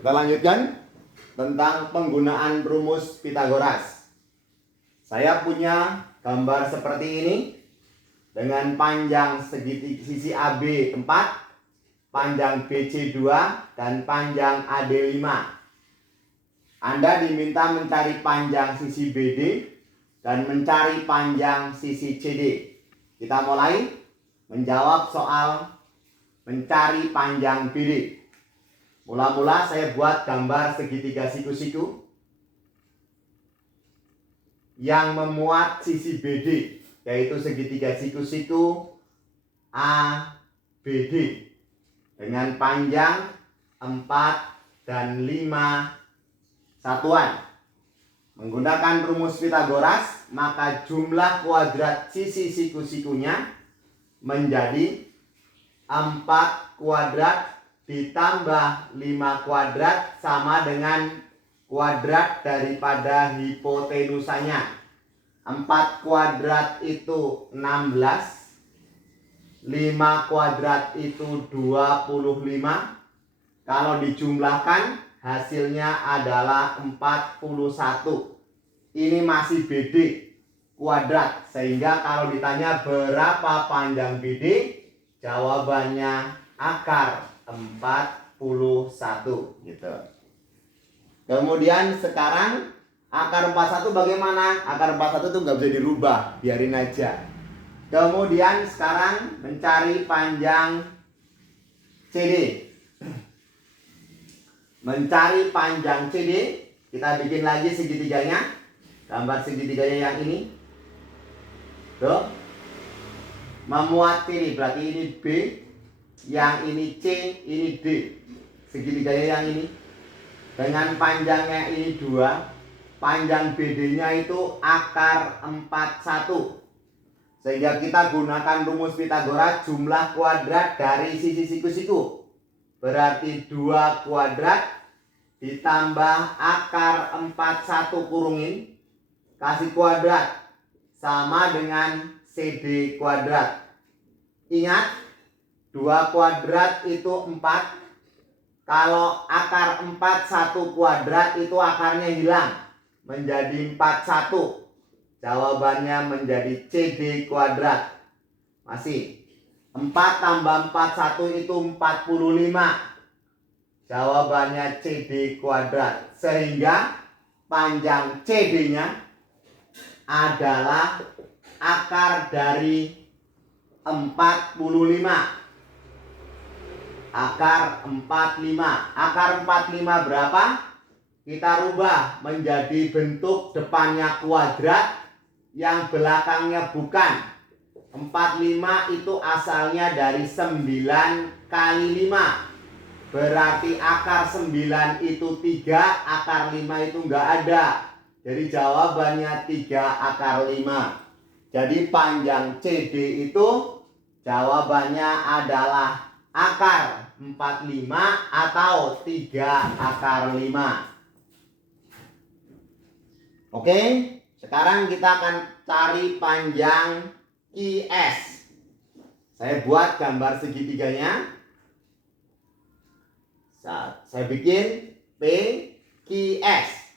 Kita lanjutkan tentang penggunaan rumus Pitagoras. Saya punya gambar seperti ini dengan panjang sisi AB 4, panjang BC 2, dan panjang AD 5. Anda diminta mencari panjang sisi BD dan mencari panjang sisi CD. Kita mulai menjawab soal mencari panjang BD. Mula-mula saya buat gambar segitiga siku-siku yang memuat sisi BD, yaitu segitiga siku-siku ABD dengan panjang 4 dan 5 satuan. Menggunakan rumus Pitagoras, maka jumlah kuadrat sisi siku-sikunya menjadi 4 kuadrat ditambah 5 kuadrat sama dengan kuadrat daripada hipotenusanya. 4 kuadrat itu 16, 5 kuadrat itu 25. Kalau dijumlahkan hasilnya adalah 41. Ini masih BD kuadrat, sehingga kalau ditanya berapa panjang BD, jawabannya akar 41 gitu. Kemudian sekarang akar 41 bagaimana? Akar 41 itu nggak bisa dirubah, biarin aja. Kemudian sekarang mencari panjang CD. Mencari panjang CD, kita bikin lagi segitiganya. Gambar segitiganya yang ini. Tuh. Memuat ini, berarti ini B, yang ini C, ini D. Segitiganya yang ini. Dengan panjangnya ini 2, panjang BD-nya itu akar 41. Sehingga kita gunakan rumus Pitagoras, jumlah kuadrat dari sisi siku-siku. Berarti 2 kuadrat ditambah akar 41 kurungin, kasih kuadrat, sama dengan CD kuadrat. Ingat, 2 kuadrat itu 4. Kalau akar 41 kuadrat itu akarnya hilang, menjadi 41. Jawabannya menjadi CD kuadrat. Masih 4 tambah 41 itu 45. Jawabannya CD kuadrat. Sehingga panjang CD-nya adalah akar dari 45. Akar 45. Akar 45 berapa? Kita rubah menjadi bentuk depannya kuadrat, yang belakangnya bukan. 45 itu asalnya dari 9 kali 5. Berarti akar 9 itu 3, akar 5 itu enggak ada. Jadi jawabannya 3 akar 5. Jadi panjang CD itu jawabannya adalah akar 45 atau 3 akar 5. Oke, sekarang kita akan cari panjang QS. Saya buat gambar segitiganya. Saya bikin PQS.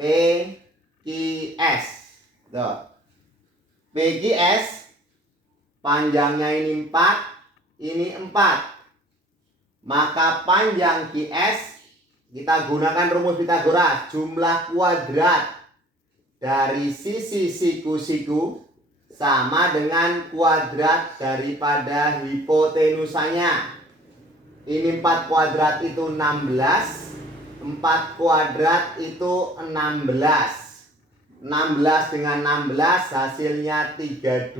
PQS. Tuh. PQS panjangnya ini 4, ini 4. Maka panjang QS, kita gunakan rumus Pitagoras, jumlah kuadrat dari sisi siku-siku sama dengan kuadrat daripada hipotenusanya. Ini 4 kuadrat itu 16, 4 kuadrat itu 16. 16 dengan 16 hasilnya 32.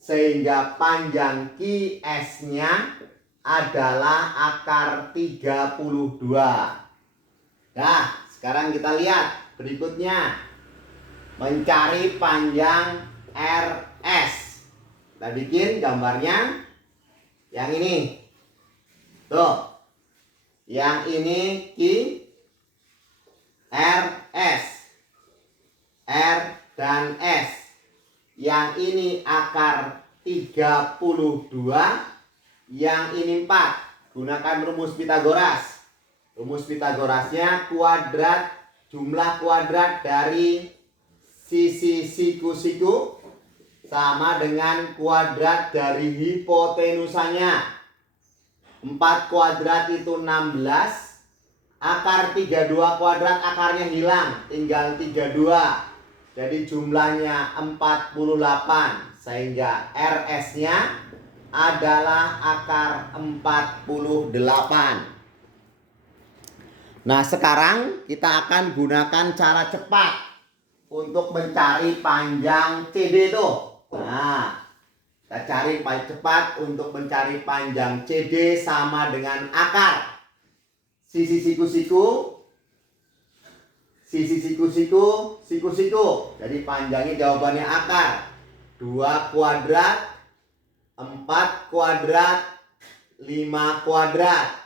Sehingga panjang QS-nya adalah akar 32. Nah, sekarang kita lihat berikutnya. Mencari panjang RS. Kita bikin gambarnya yang ini. Tuh. Yang ini RS. R dan S. Yang ini akar 32, yang ini 4. Gunakan rumus Pitagoras. Rumus Pitagorasnya kuadrat jumlah kuadrat dari sisi siku-siku sama dengan kuadrat dari hipotenusanya. 4 kuadrat itu 16. Akar 32 kuadrat akarnya hilang, tinggal 32. Jadi jumlahnya 48. Sehingga RS-nya adalah akar 48. Nah, sekarang kita akan gunakan cara cepat untuk mencari panjang CD itu. Nah, kita cari cepat untuk mencari panjang CD sama dengan akar sisi siku-siku, siku-siku. Jadi panjangnya jawabannya akar 2 kuadrat, 4 kuadrat, 5 kuadrat.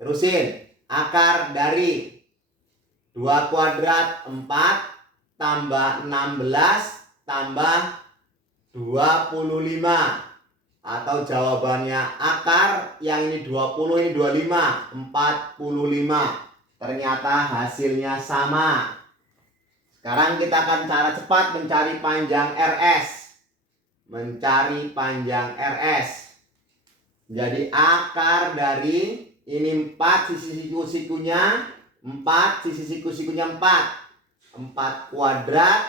Terusin, akar dari 2 kuadrat 4 tambah 16 tambah 25. Atau jawabannya akar yang ini 20, ini 25, 45. Ternyata hasilnya sama. Sekarang kita akan cara cepat mencari panjang RS. Mencari panjang RS. Jadi akar dari ini 4, sisi siku-sikunya 4, sisi siku-sikunya 4. 4 kuadrat,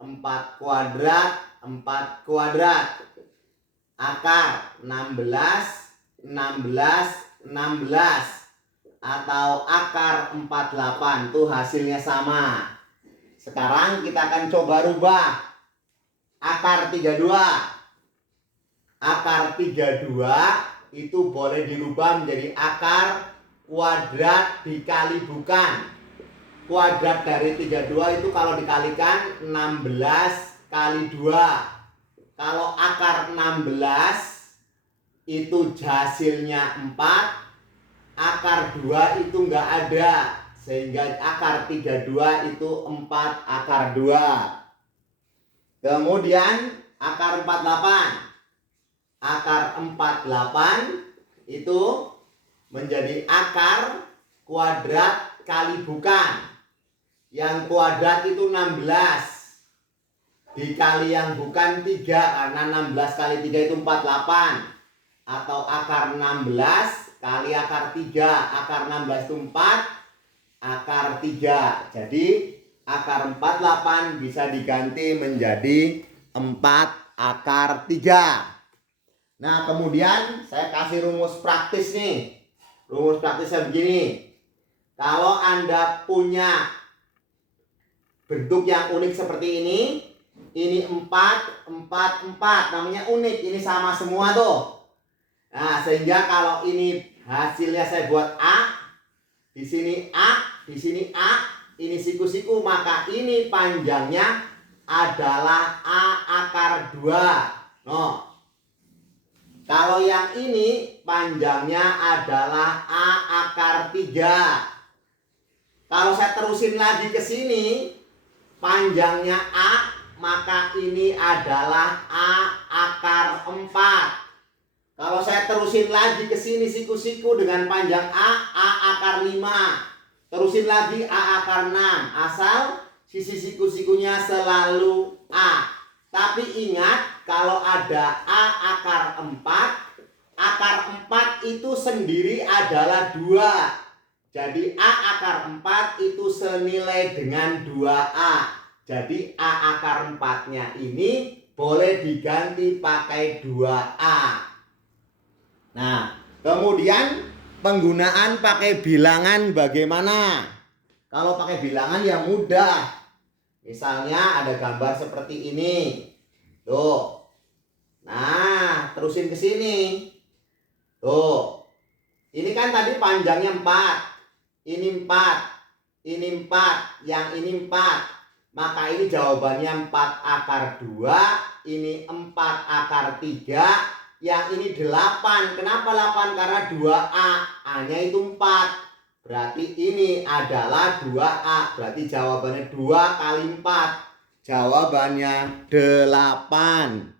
4 kuadrat, 4 kuadrat. Akar 16, 16, 16. Atau akar 48. Tuh hasilnya sama. Sekarang kita akan coba rubah akar 32. Akar 32 itu boleh dirubah menjadi akar kuadrat dikali bukan. Kuadrat dari 32 itu kalau dikalikan 16 kali 2. Kalau akar 16 itu hasilnya 4, akar 2 itu enggak ada. Sehingga akar 32 itu 4 akar 2. Kemudian akar 48. Akar 48 itu menjadi akar kuadrat kali bukan. Yang kuadrat itu 16. Dikali yang bukan 3, karena 16 kali 3 itu 48. Atau akar 16 kali akar 3. Akar 16 itu 4, akar 3. Jadi akar 48 bisa diganti menjadi 4 akar 3. Nah, kemudian saya kasih rumus praktis nih. Rumus praktisnya begini. Kalau Anda punya bentuk yang unik seperti ini 4, 4, 4. Namanya unik, ini sama semua tuh. Nah, sehingga kalau ini hasilnya saya buat A, di sini A, di sini A, ini siku-siku, maka ini panjangnya adalah A akar 2. No. Kalau yang ini panjangnya adalah A akar 3. Kalau saya terusin lagi ke sini, panjangnya A, maka ini adalah A akar 4. Kalau saya terusin lagi ke sini siku-siku dengan panjang A akar 5. Terusin lagi A akar 6. Asal sisi siku-sikunya selalu A. Tapi ingat, kalau ada A akar 4, akar 4 itu sendiri adalah 2. Jadi A akar 4 itu senilai dengan 2A. Jadi A akar 4-nya ini boleh diganti pakai 2A. Nah, kemudian penggunaan pakai bilangan bagaimana? Kalau pakai bilangan ya mudah. Misalnya ada gambar seperti ini. Tuh. Nah, terusin ke sini. Tuh. Ini kan tadi panjangnya 4. Ini 4. Ini 4. Yang ini 4. Maka ini jawabannya 4 akar 2. Ini 4 akar 3. Yang ini 8. Kenapa 8? Karena 2A. A-nya itu 4. Berarti ini adalah 2A. Berarti jawabannya 2 kali 4. Jawabannya 8.